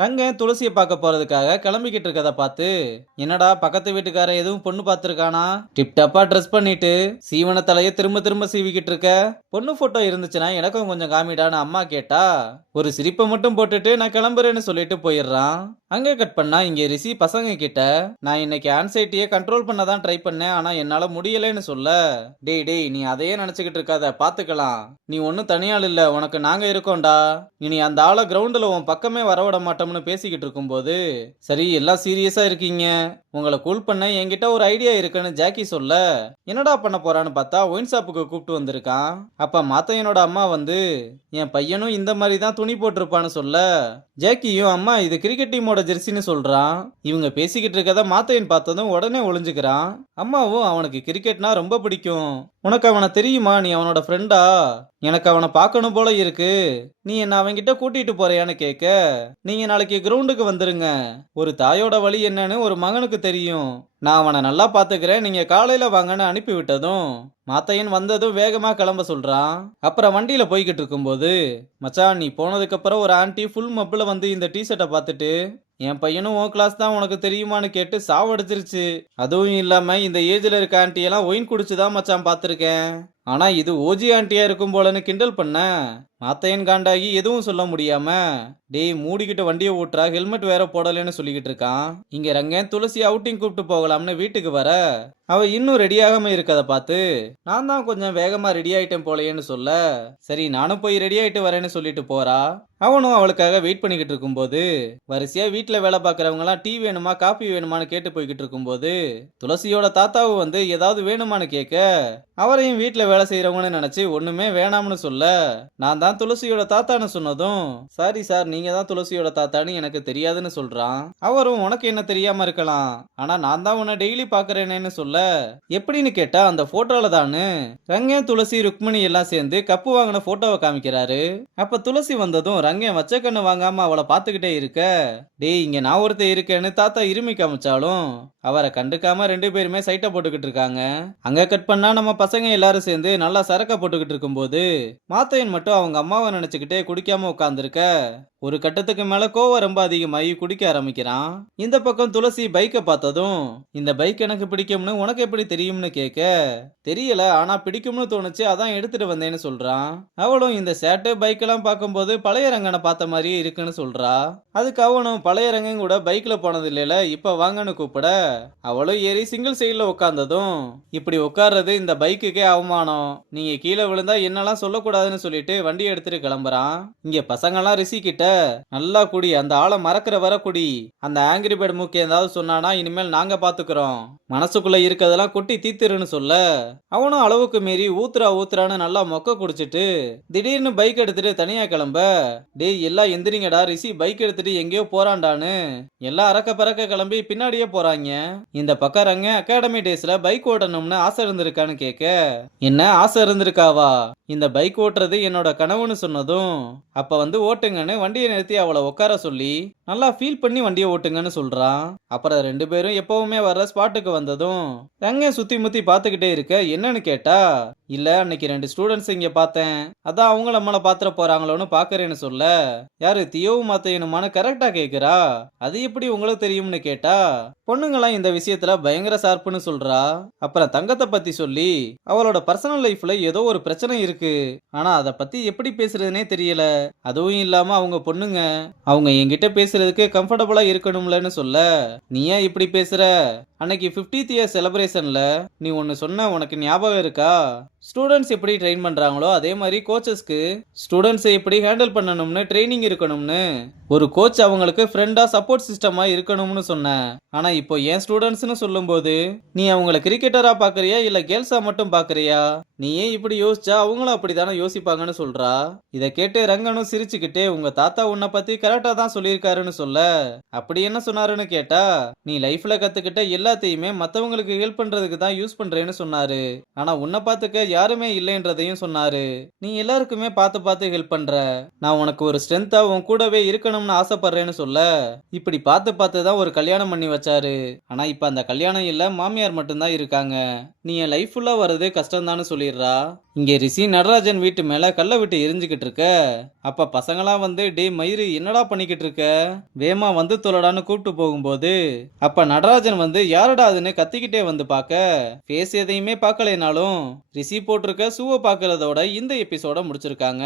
ரங்கன் துளசியை பார்க்க போறதுக்காக கிளம்பிக்கிட்டு இருக்கத பார்த்து, என்னடா பக்கத்து வீட்டுக்காரன் எதுவும் பொண்ணு பார்த்துருக்கானா? டிப் டப்பா ட்ரெஸ் பண்ணிட்டு சீவன தலைய திரும்ப திரும்ப சீவிக்கிட்டு இருக்க. பொண்ணு போட்டோ இருந்துச்சுன்னா எனக்கும் கொஞ்சம் காமிடான்னு அம்மா கேட்டா, ஒரு சிரிப்பை மட்டும் போட்டுட்டு நான் கிளம்புறேன்னு சொல்லிட்டு போயிடுறான். அங்க கட் பண்ணா இங்க ரிஷி பசங்க கிட்ட, நான் இன்னைக்கு ஆன்சைட்டியை கண்ட்ரோல் பண்ண தான் ட்ரை பண்ணேன், ஆனா என்னால முடியலன்னு சொல்ல, டேய் டேய் நீ அதையே நினைச்சுக்கிட்டு இருக்காத, பாத்துக்கலாம். நீ ஒன்னும் தனியாள் இல்ல, உனக்கு நாங்க இருக்கோம்டா. இனி அந்த ஆளை கிரவுண்டுல உன் பக்கமே வரவிட மாட்டோம்னு பேசிக்கிட்டு இருக்கும்போது, சரி எல்லாம் சீரியஸா இருக்கீங்க, உங்களை கூல் பண்ண என்கிட்ட ஒரு ஐடியா இருக்குன்னு ஜாக்கி சொல்ல, என்னடா பண்ண போறான்னு பார்த்தா ஒயின் ஷாப்புக்கு கூப்பிட்டு வந்திருக்கான். அப்ப மாத்தையனோட அம்மா வந்து, என் பையனும் இந்த மாதிரி தான் துணி போட்டிருப்பான்னு சொல்ல, ஜாக்கியும் அம்மா இது கிரிக்கெட் டீமோட ஜெர்சின்னு சொல்றான். இவங்க பேசிக்கிட்டு இருக்கத மாத்தையன் பார்த்ததும் உடனே ஒளிஞ்சுக்கிறான். அம்மாவும் அவனுக்கு கிரிக்கெட்னா ரொம்ப பிடிக்கும், உனக்கு அவனை தெரியுமா, நீ அவனோட ஃப்ரெண்டா, எனக்கு அவனை பார்க்கணும் போல இருக்கு, நீ என்ன அவன்கிட்ட கூட்டிட்டு போறியான்னு கேட்க, நீங்க நாளைக்கு கிரவுண்டுக்கு வந்துருங்க, ஒரு தாயோட வழி என்னன்னு ஒரு மகனுக்கு தெரியும், நான் அவனை நல்லா பாத்துக்கிறேன், நீங்க காலையில வாங்கன்னு அனுப்பி விட்டதும் மாத்தையன் வந்ததும் வேகமா கிளம்ப சொல்றான். அப்புறம் வண்டியில போய்கிட்டு இருக்கும்போது, மச்சான் நீ போனதுக்கு அப்புறம் ஒரு ஆன்ட்டி ஃபுல் மப்பில் வந்து இந்த டிஷர்ட்டை பார்த்துட்டு, என் பையனும் உன் கிளாஸ் தான் உனக்கு தெரியுமான்னு கேட்டு சாவடிச்சிருச்சு, அதுவும் இல்லாம இந்த ஏஜ்ல இருக்க ஆன்ட்டி எல்லாம் ஒயின் குடிச்சுதான் மச்சான் பார்த்திருக்கேன், ஆனா இது ஓஜி ஆன்ட்டியா இருக்கும் போலன்னு கிண்டல் பண்ண, மாத்தையன் காண்டாகி எதுவும் சொல்ல முடியாம, டேய் மூடிக்கிட்டு வண்டியை ஓட்டுறா, ஹெல்மெட் வேற போடலன்னு சொல்லிக்கிட்டு இருக்கான். இங்க ரங்கன் துளசி அவுட்டிங் கூப்பிட்டு போகலாம்னு வீட்டுக்கு வர, அவ இன்னும் ரெடியாகாம இருக்கத பார்த்து, நான் தான் கொஞ்சம் வேகமா ரெடி ஆயிட்டேன் போலையேன்னு சொல்ல, சரி நானும் போய் ரெடி ஆயிட்டு வரேன்னு சொல்லிட்டு போறா. அவனும் அவளுக்காக வெயிட் பண்ணிக்கிட்டு இருக்கும்போது, வரிசையா வீட்டுல வேலை பார்க்கறவங்க எல்லாம் டீ வேணுமா காபி வேணுமான்னு கேட்டு போய்கிட்டு இருக்கும்போது, துளசியோட தாத்தாவு வந்து ஏதாவது வேணுமான்னு கேட்க, அவரையும் வீட்டுல வேலை செய்யறவங்கன்னு நினைச்சு ஒண்ணுமே வேணாம்னு சொல்ல, நான் தான் துளசியோட தாத்தான்னு சொன்னதும், சாரி சார் நீங்க தான் துளசியோட தாத்தான்னு எனக்கு தெரியாதுன்னு சொல்றான். அவரும் உனக்கு என்ன தெரியாம இருக்கலாம், ஆனா நான் தான் உன்னை டெய்லி பாக்குறேனேன்னு சொல்ல, எப்படின்னு கேட்டா அந்த போட்டோல தானு ரங்கன் துளசி ருக்மணி எல்லாம் சேர்ந்து கப்பு வாங்கின போட்டோவை காமிக்கிறாரு. அப்ப துளசி வந்ததும் ரங்கன் வச்ச கண்ணு வாங்காம அவளை பாத்துக்கிட்டே இருக்க, டேய் இங்க நான் ஒருத்தர் இருக்கேன்னு தாத்தா இருமி காமிச்சாலும் அவரை கண்டுக்காம ரெண்டு பேருமே சைட்டை போட்டுக்கிட்டு இருக்காங்க. அங்க கட் பண்ணா நம்ம பசங்க எல்லாரும் சேர்ந்து நல்லா சரக்க போட்டுக்கிட்டு இருக்கும்போது, மாத்தையன் மட்டும் அவங்க அம்மாவை நினைச்சுக்கிட்டே குடிக்காம உட்கார்ந்துருக்க, ஒரு கட்டத்துக்கு மேல கோவம் ரொம்ப அதிகமாகி குடிக்க ஆரம்பிக்கிறான். இந்த பக்கம் துளசி பைக்கை பார்த்ததும், இந்த பைக் எனக்கு பிடிக்கும்னு உனக்கு எப்படி தெரியும்னு கேட்க, தெரியல ஆனா பிடிக்கும்னு தோணுச்சு அதான் எடுத்துட்டு வந்தேன்னு சொல்றான். அவளும் இந்த சேட்டு பைக் எல்லாம் பார்க்கும்போது பழைய ரங்கனை பார்த்த மாதிரியே இருக்குன்னு சொல்றா. அதுக்கு அவனும் பழைய ரங்கன் கூட பைக்ல போனது இல்லைல இப்ப வாங்கன்னு கூப்பிட, அவளும் ஏறி சிங்கிள் சைட்ல உட்கார்ந்ததும், இப்படி உட்கார்றது இந்த பைக்குக்கே அவமானம், நீங்க கீழே விழுந்தா என்னெல்லாம் சொல்லக்கூடாதுன்னு சொல்லிட்டு வண்டி எடுத்துட்டு கிளம்புறான். இங்க பசங்கெல்லாம் ரிஷி கிட்ட, நல்லா குடி, அந்த ஆளை மறக்கிற வர குடி, அந்த ஆங்கிரி பேர்ட் மூக்கு ஏதாவது சொன்னானா இனிமேல் நாங்க பாத்துக்கிறோம், மனசுக்குள்ள இருக்கதெல்லாம் கொட்டி தீத்துருன்னு சொல்ல, அவனும் அளவுக்கு மீறி ஊத்துறான்னு நல்லா மொக்க குடிச்சிட்டு திடீர்னு பைக் எடுத்துட்டு தனியா கிளம்ப, டேய் எல்லாம் எந்திரிங்கடா, ரிஷி பைக் எடுத்துட்டு எங்கேயோ போறான்டான்னு எல்லாம் அறக்க பறக்க கிளம்பி பின்னாடியே போறாங்க. இந்த பக்கம் ரங்க அகாடமி டேஸ்ல பைக் ஓட்டணும்னு ஆசை இருந்திருக்கான்னு கேட்க, என்ன ஆசை இருந்திருக்காவா, இந்த பைக் ஓட்டுறது என்னோட கனவுன்னு சொன்னதும், அப்ப வந்து ஓட்டுங்கன்னு வண்டியை நிறுத்தி அவளை உட்கார சொல்லி நல்லா ஃபீல் பண்ணி வண்டியை ஓட்டுங்கன்னு சொல்றான். அப்புறம் ரெண்டு பேரும் எப்பவுமே வர்ற ஸ்பாட்டுக்கு வந்ததும் ரங்க சுத்தி முத்தி பாத்துக்கிட்டே இருக்க, என்னன்னு கேட்டா, இல்ல அன்னைக்கு ரெண்டு ஸ்டூடெண்ட்ஸ் இங்க பார்த்தேன், அதான் அவங்க நம்மள பாத்திர போறாங்களோன்னு பாக்குறேன்னு சொல்ல, யாரு தியோவும் மாத்தையனுமான்னு கரெக்டா கேக்குறா. அது எப்படி உங்களுக்கு தெரியும்னு கேட்டா, பொண்ணுங்களாம் இந்த விஷயத்துல பயங்கர ஷார்ப்புன்னு சொல்றா. அப்புறம் தங்கத்தை பத்தி சொல்லி அவளோட பர்சனல் லைஃப்ல ஏதோ ஒரு பிரச்சனை இருக்கு, ஆனா அதை பத்தி எப்படி பேசுறதுனே தெரியல, அதுவும் இல்லாம அவங்க பொண்ணுங்க, அவங்க என்கிட்ட பேசுறதுக்கு கம்ஃபர்டபுளா இருக்கணும்லன்னு சொல்ல, நீ ஏன் இப்படி பேசுற, அன்னைக்கு 50th இயர் செலிப்ரேஷன்ல நீ ஒன்னு சொன்ன உனக்கு ஞாபகம் இருக்கா, ஸ்டூடெண்ட்ஸ் எப்படி ட்ரெயின் பண்றாங்களோ அதே மாதிரி கோச்சஸ்க்கு ஸ்டூடெண்ட்ஸை எப்படி ஹேண்டில் பண்ணணும்னு ட்ரைனிங் இருக்கணும்னு ஒரு கோச் அவங்களுக்கு ஃப்ரெண்டா சப்போர்ட் சிஸ்டமா இருக்கணும்னு சொன்னேன், ஆனா இப்போ ஏன் ஸ்டூடெண்ட்ஸ்னு சொல்லும்போது நீ அவங்கள கிரிக்கெட்டரா பாக்குறியா இல்ல கேர்ள்ஸா மட்டும் பாக்குறியா, நீ ஏன் இப்படி யோசிச்சா அவங்களும் அப்படித்தானே யோசிப்பாங்கன்னு சொல்றா. இதை கேட்டு ரங்கனும் சிரிச்சுக்கிட்டே, உங்க தாத்தா உன்னை பத்தி கரெக்டா தான் சொல்லியிருக்காருன்னு சொல்ல, அப்படி என்ன சொன்னாருன்னு கேட்டா, நீ லைஃப்ல கத்துக்கிட்ட எல்லாத்தையுமே மத்தவங்களுக்கு ஹெல்ப் பண்றதுக்கு தான் யூஸ் பண்றேன்னு சொன்னாரு, ஆனா உன்னை பாத்துக்க யாருமே இல்லைன்றதையும் சொன்னாரு, நீ எல்லாருக்குமே பார்த்து பார்த்து ஹெல்ப் பண்ற, நான் உனக்கு ஒரு ஸ்ட்ரென்த்தா உன் கூடவே இருக்கணும்னு ஆசைப்படுறேன்னு சொல்ல, இப்படி பார்த்து பார்த்து தான் ஒரு கல்யாணம் பண்ணி வச்சாரு, ஆனா இப்ப அந்த கல்யாணம் இல்ல மாமியார் மட்டும்தான் இருக்காங்க, நீ என் லைஃப் ஃபுல்லா வர்றது கஷ்டம் தான் சொல்லி சொல்லிடுறா. இங்க ரிஷி நடராஜன் வீட்டு மேல கல்ல விட்டு எரிஞ்சுக்கிட்டு இருக்க. அப்ப பசங்களாம் வந்து டே மயிறு என்னடா பண்ணிக்கிட்டு இருக்க, வேமா வந்து தொலைடான்னு கூப்பிட்டு போகும்போது அப்ப நடராஜன் வந்து யாரடா அதுன்னு கத்திக்கிட்டே வந்து பார்க்க ஃபேஸ் எதையுமே பார்க்கலைனாலும் ரிஷி போட்டிருக்க ஷூவை பார்க்கறதோட இந்த எபிசோட முடிச்சிருக்காங்க.